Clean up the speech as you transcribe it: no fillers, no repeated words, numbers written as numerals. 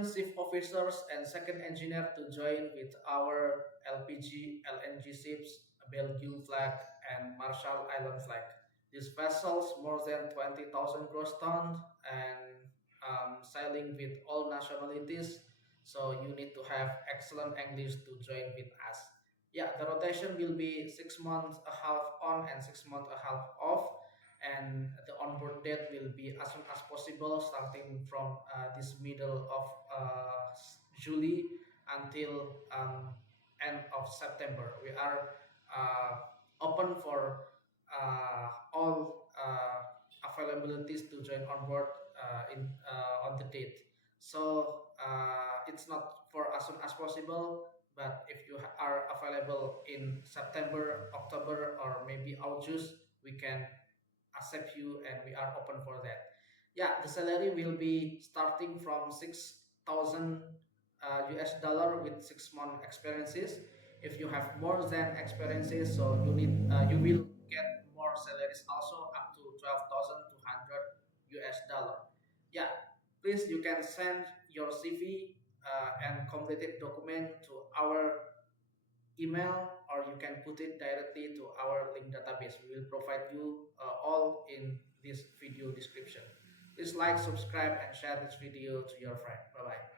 experienced shift officers and second engineer to join with our LPG, LNG ships, Belgium flag, and Marshall Island flag. These vessels more than 20,000 gross ton and sailing with all nationalities. So you need to have excellent English to join with us. Yeah, the rotation will be 6 months a half on and 6 months a half off, and the onboard date will be as soon as possible, starting from this middle of July until end of September. We are open for all availabilities to join on board on the date. So it's not for as soon as possible, but if you are available in September, October, or maybe August, we can accept you and we are open for that. Yeah, the salary will be starting from 6,000 US dollar with 6 month experiences. If you have more than experiences, so you will get more salaries also up to 12,200 US dollar. Yeah, please you can send your CV and completed document to our email, or you can put it directly to our link database. We will provide you all in this video description. Please like, subscribe, and share this video to your friend. Bye bye.